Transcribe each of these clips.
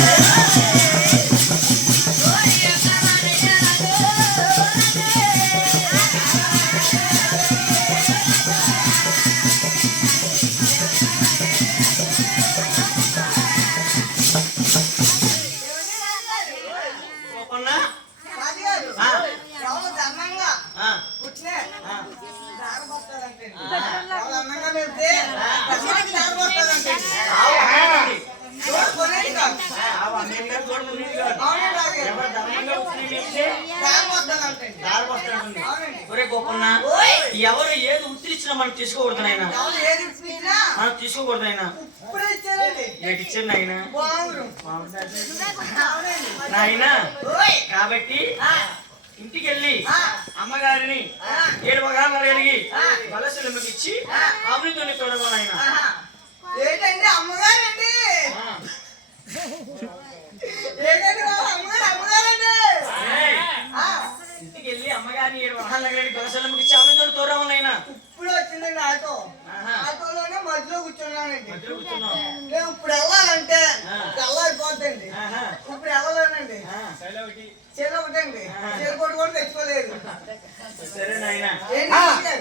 Yeah. ఓయ్. ఎవరు ఏది ఉత్తరిచ్చినా మనం తీసుకోకూడదు నాయన మనం తీసుకోకూడదు ఆయన ఏటి ఇచ్చారు నాయన నాయన కాబట్టి ఆ. ఇంటికి వెళ్ళి. అమ్మగారిని. ఏడు వగాలు అడిగి ఆ. వలసలు ఇచ్చి ఆ. అమృతుని తోడగో నాయన ఆహా. ఏంటండి అమ్మగారండి ఆ. ఏంటండి బాబు అమ్మగారు అమ్మగారండి ఏయ్, ఆ, ఇంటికి వెళ్ళి అమ్మగారిని ఏడు వగాలు అడిగి వలసలు ఇచ్చి అమృతుని తోడగో నాయన. ఇప్పుడు వచ్చిందండి ఆటో ఆహా. ఆటోలోనే మధ్యలో కూర్చున్నానండి. మధ్యలో కూర్చున్నావు. నేను ఇప్పుడు వెళ్ళాలంటే ఆహా. ఇప్పుడు వెళ్ళలేనండి. చీర ఒకటండి. చీర కొట్టు కూడా తెచ్చుకోలేదు. సరే నాయన?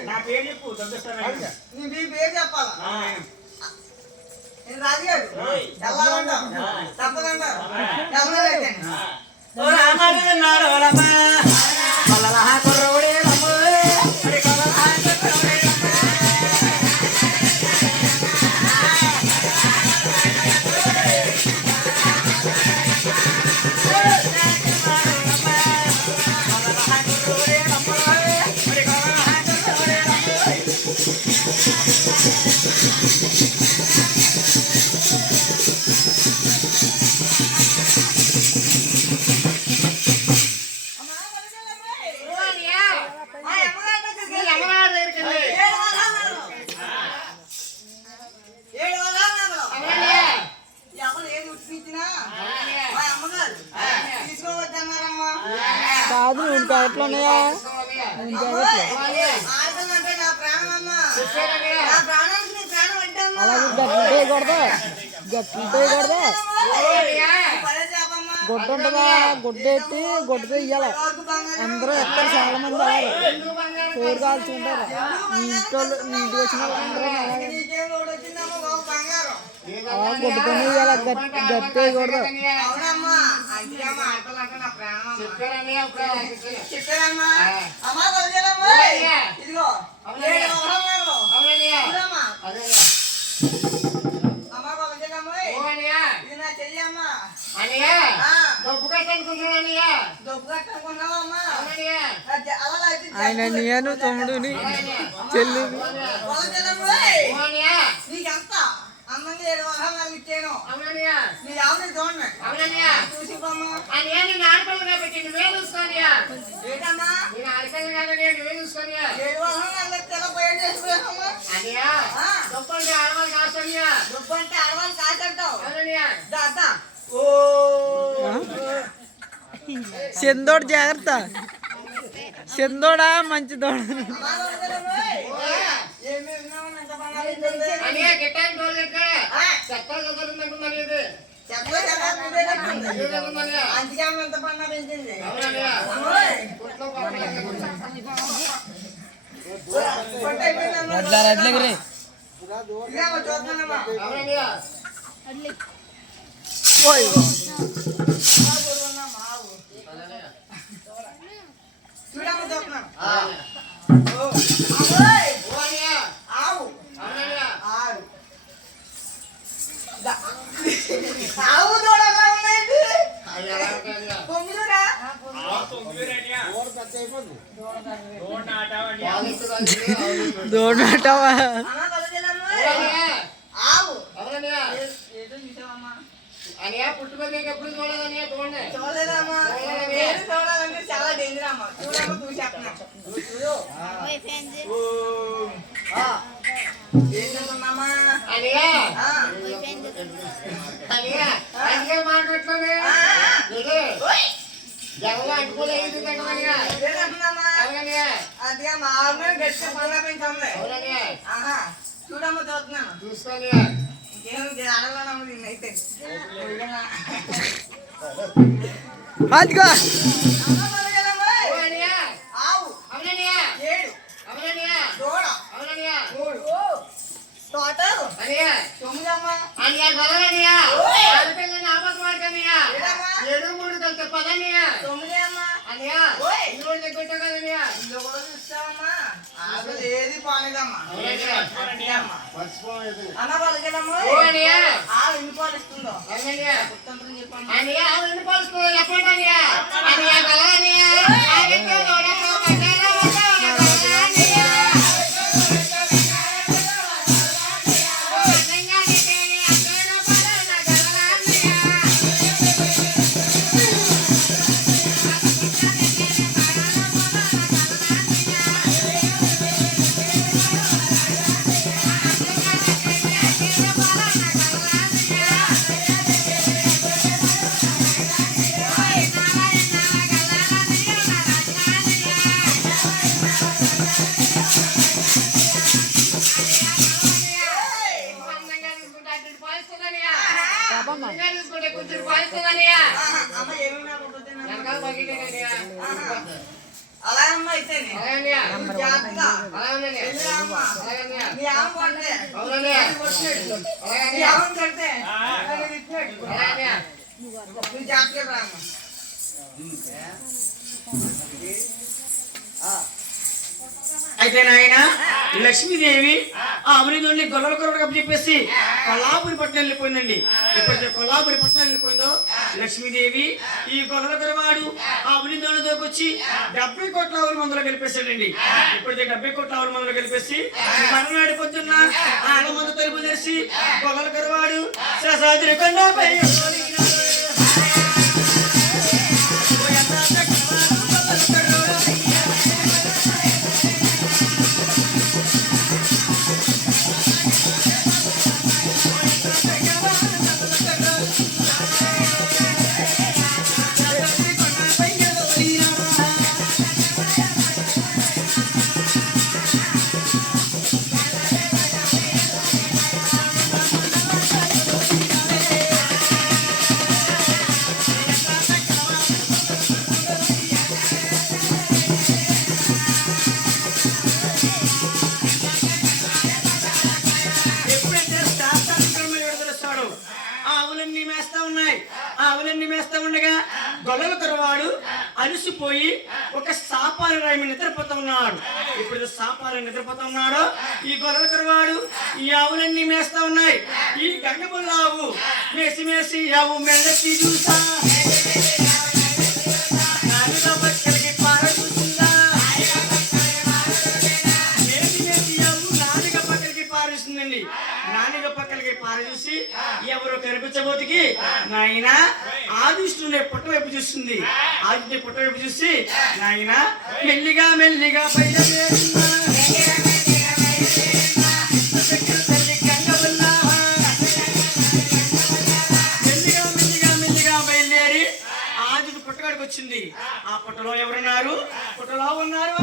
నా పేరు చెప్పు నీ మీ పేరు చెప్పాలా? నేను రాజుగారు. వెళ్ళాలంటాం ఆ. తప్పదంటాం la laja corrobrera. గుడ్డ ఉంటుందా గుడ్డ ఎత్తి గుడ్డ ఇయ్యాలి. ఎవరికి బంగారం? అందరూ ఎత్తారు చాలా మంది అలాగే పేరు కాల్చుకుంటారు మీ ఇంట్లో మీ ఇంటికి వచ్చిన వాళ్ళు అందరూ అలాగే గుడ్డతోనే ఇయ్యాలి. గట్టి గట్టి చేయకూడదు అవునమ్మా ఆ, డబ్బు కట్టనుకున్నావా అమ్మా? అలా అయితే ఆయన నేను తమ్ముడుని వదిలేదమ్మా నీకెంత అందంగా ఏడు వరాలు ఇచ్చాను నీ ఆవిడ చూడండి చూసి పోమ్మా ఏంటమ్మా ఏడు వరాలు తెల్ల పోయి చేసుకున్నామమ్మా దుబ్బు అంటే ఆడవాళ్ళు కాచంటావు దాదా ఓ చందోడు జాగ్రత్త చందోడా మంచి దోడ అమ్మా వదిలేదమ్మా ఏమి విన్నాము ఎంత బంగారం ఇచ్చింది? ఆ, చెప్పలే కదా నువ్వే కట్టింది. అందుకే అమ్మ ఎంత పన్నా పెంచింది అమ్మోయ్, పొట్ట అయిపోయిందమ్మా. ఇదే అమ్మ చూస్తున్నానమ్మా. పోయి అమ్మా చూడమన్నమ్మా, ఆవు. చూడమ్మా చూస్తున్నాను ఓ, అమ్మోయ్, ఆవు ఆరు దా- ఆవు దూడ ఎలా ఉన్నాయండి కొమ్మి దూడ దోడటవా అమ్మ వదిలేదమ్మా. ఆవు ఏ- ఏదో చూసావమ్మా పుట్టుకోలేక ఎప్పుడు చూడదనియా చూడండి చూడలేదమ్మా నేను చూడాలంటే చాలా డేంజర్ అమ్మా. చూడమ్మా చూసేస్తున్నా. ఏం చేస్తున్నామా మాట్లాడుతుంది అంటుకోలేదు చేస్తున్నామా అవుననియా అందుకే మా ఆవిడ గట్టిగా పెంచాంలే చూడమ్మా చూస్తున్నాను. చూసుకోనియా ఇంకేం ఆడలోనమ్మా దీన్ని అవునన్నయ్య ఏడు మూడు కలిసి పదన్నయ్య తొమ్మిది అమ్మ అన్నయ్య రోజు దగ్గర కదన్నయ్య ఇల్లు కూడా చూస్తావమ్మా అసలు ఏది? పానిదమ్మా అన్న బలగలమ్మ ఓ అన్నయ్య ఆవు ఎన్ని పాలు ఇస్తుందో చెప్పండి. అలా అమ్మ అయితే జాగ్రత్త వెళ్ళిరా అమ్మ నీ ఆమె కొట్టే నీ ఆమె కొట్టే నువ్వు జాగ్రత్తగా రా అమ్మ అయితే నాయన లక్ష్మీదేవి ఆ అమృతుడిని గొల్లల కొరకు చెప్పేసి కొల్లాపురి పట్టణం వెళ్ళిపోయిందండి. ఎప్పుడైతే కొల్లాపురి పట్టణం వెళ్ళిపోయిందో లక్ష్మీదేవి ఈ గొల్లల కొరవాడు ఆ అమృతుడిని దోకొచ్చి డెబ్బై కోట్ల ఆవుల మందులో గెలిపేశాడండి ఎప్పుడైతే డెబ్బై కోట్ల ఆవుల మందులో గెలిపేసి మరణాడు పొద్దున్న ఆడ మందు తలుపు తెరిచి గొల్లల కొరవాడు శశాద్రి కొండపై గొల్లల తరవాడు అలసిపోయి ఒక సాపాల రాయి నిద్రపోతా ఉన్నాడు. ఇప్పుడు సాపాలు నిద్రపోతా ఉన్నాడు. ఈ గొల్లల తరవాడు ఈ ఆవులన్నీ మేస్తా ఉన్నాయి. ఈ గంగముల ఆవు మేసి మేసి ఆవు మెల్లెత్తి చూసా. ఎవరు కనిపించబోతికి నాయన ఆదిష్టునే పుట్ట వైపు చూస్తుంది. ఆదిత్య పుట్ట వైపు చూసి నాయన మెల్లిగా మెల్లిగా బయలుదేరిందా మెల్లిగా మెల్లిగా మెల్లిగా బయలుదేరి పుట్టగాడికి వచ్చింది. ఆ పుట్టలో ఎవరున్నారు? పుట్టలో ఉన్నారు.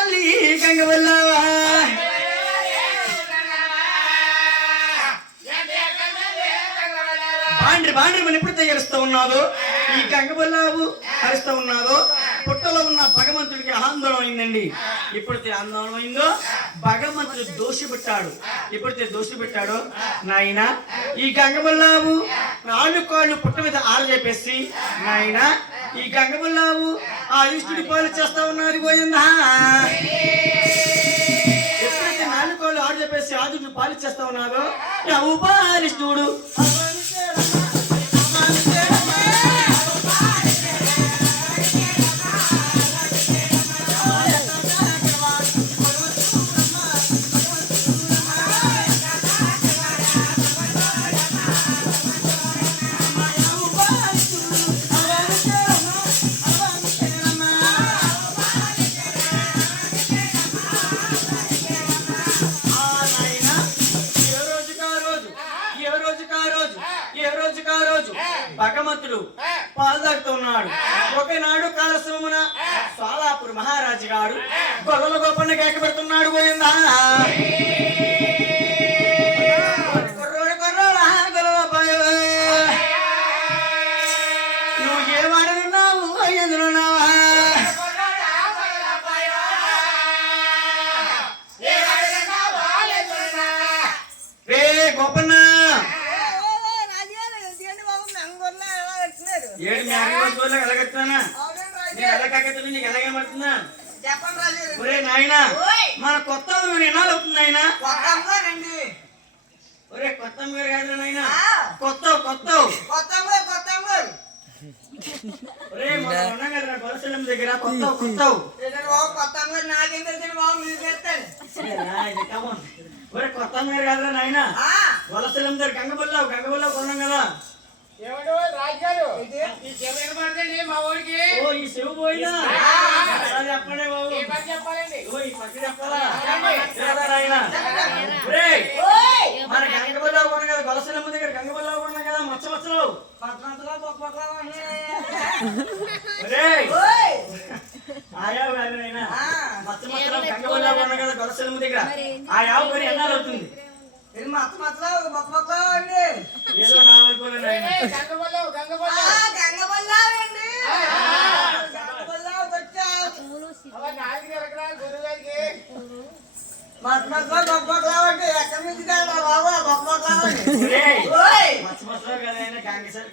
తల్లి గంగవల్లావా. బాండ్రి బాండ్రి మనం ఎప్పుడు తయారుస్తూ ఉన్నాదో ఈ గంగబొల్లావు హరిస్తూ ఉన్నాదో పుట్టలో ఉన్న భగవంతుడికి ఆందోళన అయిందండి. ఎప్పుడైతే ఆందోళన అయిందో భగవంతుడు దోషి పెట్టాడు. ఎప్పుడైతే దోషి పెట్టాడో నాయన ఈ గంగబొల్లావు నాలుగు కాళ్ళు పుట్ట మీద ఆరజేపేసి నాయన ఈ గంగబొల్లావు ఆ ఇష్టుడి పాలు చేస్తా ఉన్నారు గోయిందా ఎప్పుడైతే నాలుగు కోళ్ళు ఆడు చెప్పేసి ఆదుడు పాలు చేస్తా ఉన్నారో యవు ఏడు మీ అరవై రోజులు ఎలాగెత్తానా నేను ఎలాగెత్తున్నా నీకు ఎలాగేమడుతున్నా ఒరే నాయన మన కొత్త ఊరు ఎన్నాళ్ళు అవుతుంది నాయన కొత్త ఒరే కొత్త ఊరు కాదు నాయన కొత్త కొత్త కొత్త కొత్త కొత్త మీరు కాదురా నాయన. ఆ, వలసలం దగ్గర గంగబల్లావు గంగబల్లావు కొన్నాం కదా. ఏమంటే రాజుగారు ఈ చెవి వినపడదండి మా ఊరికి. ఓ ఈ శివ పోయినా? అలా చెప్పండి బాబు. ఈ పని చెప్పాలండి? ఓ ఈ పక్క చెప్పాలా? మన గంగబల్లావు కొన్నాం కదా గొలసలమ్మ దగ్గర గంగబల్లావు మచ్చ మచ్చలు మచ్చ మచ్చలు కదా దగ్గర. ఆ యావ మరి ఎన్నాళ్ళు అవుతుంది? ఏదో కావాలనుకోలేదు నాయన గంగబల్లో ఆ, గంగబల్లో గంగబల్లావండి గంగబల్లావు వచ్చా అలా నాలుగు ఎరకరా గురువు గారికి మత్త మత్తలో గొప్ప గొప్ప అండి ఎక్కడి నుంచి తేడా బాబు గొప్ప గొప్ప అండి ఒరేయ్ ఓయ్ మచ్చ మచ్చలు కదా ఆయన గంగ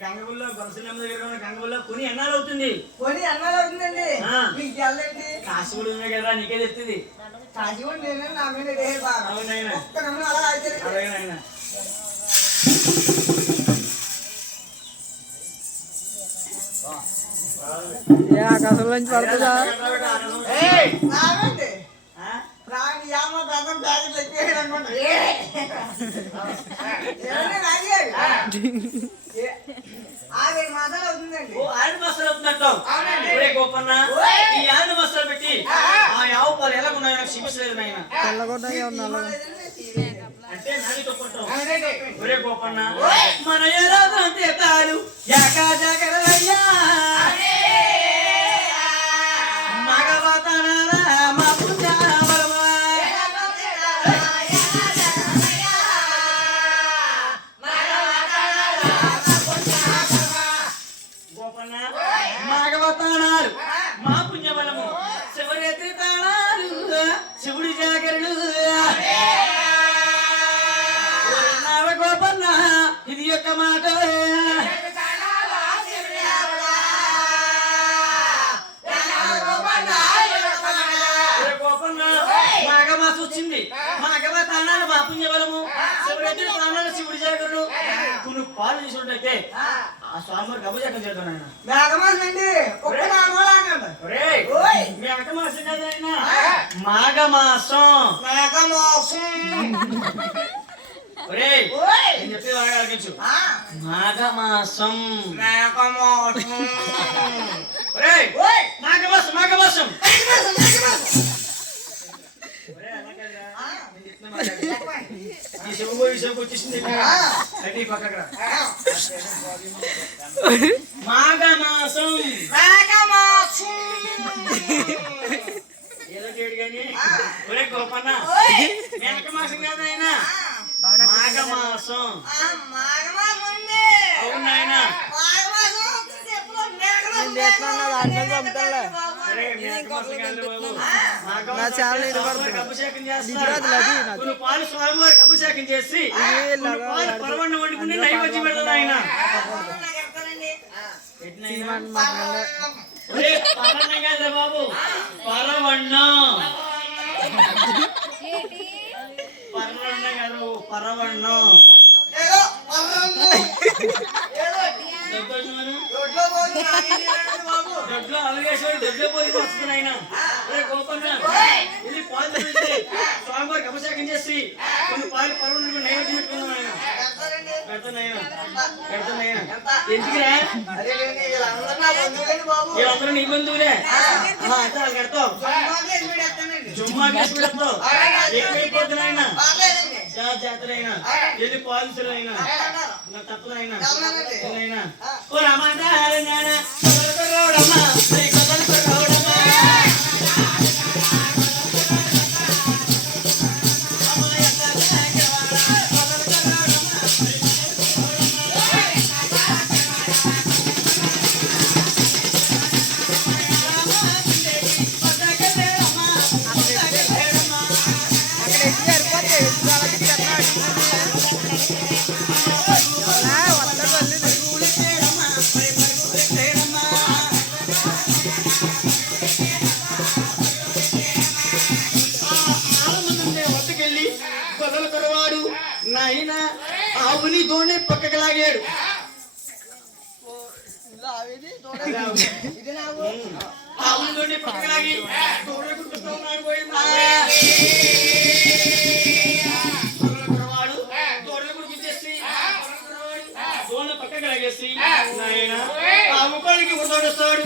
గంగబుల్లో గొలసలమ్మ దగ్గర ఉన్న గంగబుల్లో కొని ఎన్నాళ్ళు అవుతుంది? కొని ఎన్నాళ్ళు అవుతుందండి? ఆ. మీకు తెల్లండి. కాసు కూడా ఉంది కదా నీకే తెస్తుంది కాజీవండి నేను నా మీద రే బాగా అవునాయన ఒక్క నిమిషం అలా అయితే అలాగే నాయన ఏ ఆకాశం నుంచి పడుతుందా? ఆరేడు మాసాలు అవుతుందండి ఓ ఆరు మసాలు అవునండి. ఒరే గోపన్న ఓయ్. ఈ ఆరు మసాలు పెట్టి ఆ యావ పాలు ఎలా ఉన్నాయో నాకు చూపించలేదు నాయన. తెల్లగొండ ఉన్నాను. అంటే నాది తప్పుంటావు అవునండి. ఒరే గోపన్న మన తీతాలు యాకా జాగరయ్యా మగవతనాల ఆ స్వామి గబజకం చేద్దాం ఆయన. మేఘమాసండి ఒక్క నాలుగు ఆగండి ఒరేయ్. ఓయ్. మీ అక్కమాసం కదా ఆయన మాఘమాసం. మేఘమాసం. ఒరేయ్. ఓయ్. నేను చెప్పేది బాగా ఆ, మాఘమాసం. మేఘమాసం. ఒరేయ్. ఓయ్. మాఘమాసం మాఘమాసం. మేఘమాసం మేఘమాసం ఒరేయ్, అలా కాదురా. ఆ, నేను చెప్తున్నా మాట్లాడు. ఈ చెవు పోయి ఈ చెవుకు వచ్చేసింది ఆ. అటు ఈ పక్కకు రా. ఆ. మాఘమాసం. మేఘమాసం ఏదో చేయడు కానీ ఒరే గోపన్న ఓయ్ మేఘమాసం. కాదు ఆయన మాఘమాసం ఆ, మాఘమాసం ఉంది అవును నాయన నా ఛానల్ ఇవ్వబడుతుంది. స్వామివారికి అభిషేకం అది పాలు స్వామివారికి చేసి ఇది. పరవన్న వండుకుని నైవేద్యం పెడతాడు ఆయన. బాబు. పరవన్నం పరవన్నం కాదు పరవన్నం ఏదో పర్వాలేదు. ఏదో దొడ్డోజుమను, దొడ్లో అలగేశ్వరి దొడ్లో పోయి వస్తుంది ఆయన ఇది పాలు తెచ్చి స్వామివారికి అభిషేకం చేసి కొన్ని పాలు పరవన్నం నైవేద్యం పెట్టుకున్నాం ఆయన వీళ్ళందరూ నా బంధువులే పెడతానండి జుమ్మా కేసు పెడతావు ఎక్కువైపోతున్నాయన జాతరైనా ఎన్ని పాలసీలైనా. నా ఆ. ఓ రమ్మంటారు దోణి పక్కకి లాగేసి నాయన ఆ ముఖానికి గుర్తోడొస్తాడు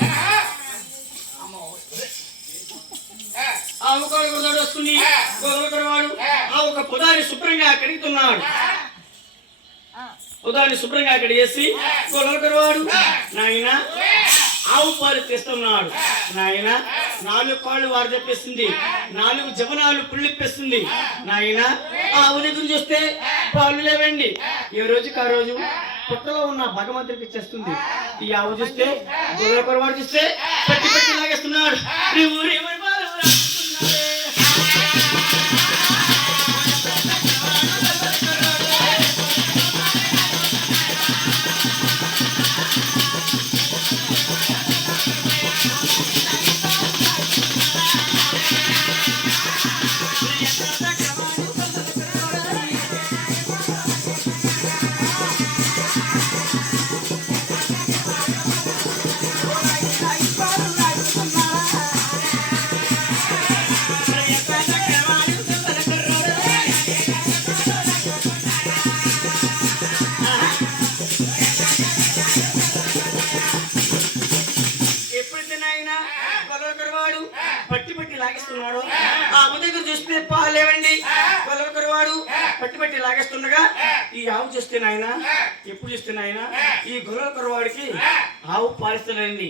ఆ ముఖానికి గుర్తోడొస్తుంది గొడవల కొరవాడు ఆ ఒక పొదాన్ని శుభ్రంగా కడుగుతున్నాడు ఉదాహరణ శుభ్రంగా అక్కడ చేసి గొడవకరవాడు నాయన ఆవు పాలు తెస్తున్నాడు. నాయన నాలుగు కాళ్ళు వారు చెప్పేస్తుంది నాలుగు జవనాలు పుళ్ళిప్పేస్తుంది. నాయన ఆవు దగ్గర చూస్తే పాలు లేవండి. ఏ రోజుకి ఆ రోజు పుట్టలో ఉన్న భగవంతుడికి ఇచ్చేస్తుంది. ఈ ఆవు చూస్తే గొడవకరవాడు చూస్తే పట్టి పట్టి లాగేస్తున్నాడు. పట్టి లాగేస్తుండగా ఈ ఆవు చూస్తే నాయన ఎప్పుడు చూస్తే నాయన ఈ గొలవకరవాడికి ఆవు పాలిస్తాడండి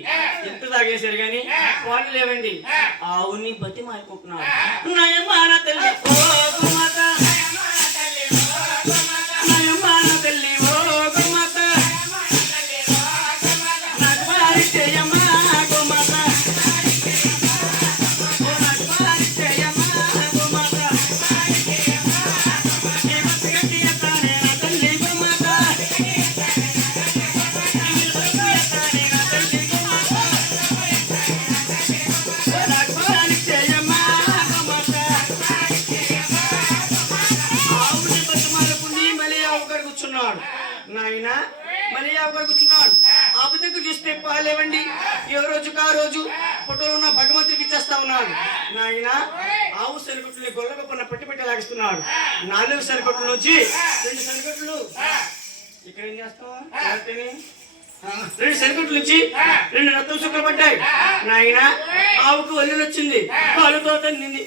ఎంత తాగేశారు కానీ పాలు లేవండి. ఆవుని బతి మారిపోతున్నాడు నయమాన తల్లి నాయన ఆవు సరికొట్టుని గొల్లగొప్పన పెట్టి పెట్టి లాగిస్తున్నాడు. నాలుగు సరికొట్ల నుంచి రెండు సరికొట్లు ఇక్కడ ఏం? ఆ, రెండు సరికొట్ల నుంచి రెండు రక్తం చుక్కలు పడ్డాయి. నాయన ఆవుకు వల్లులు వచ్చింది. పాలుతో తన్నింది.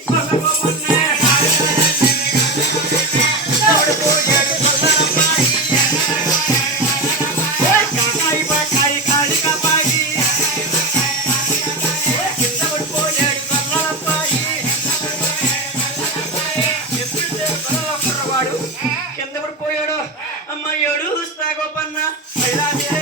గొల్లల కుర్రవాడు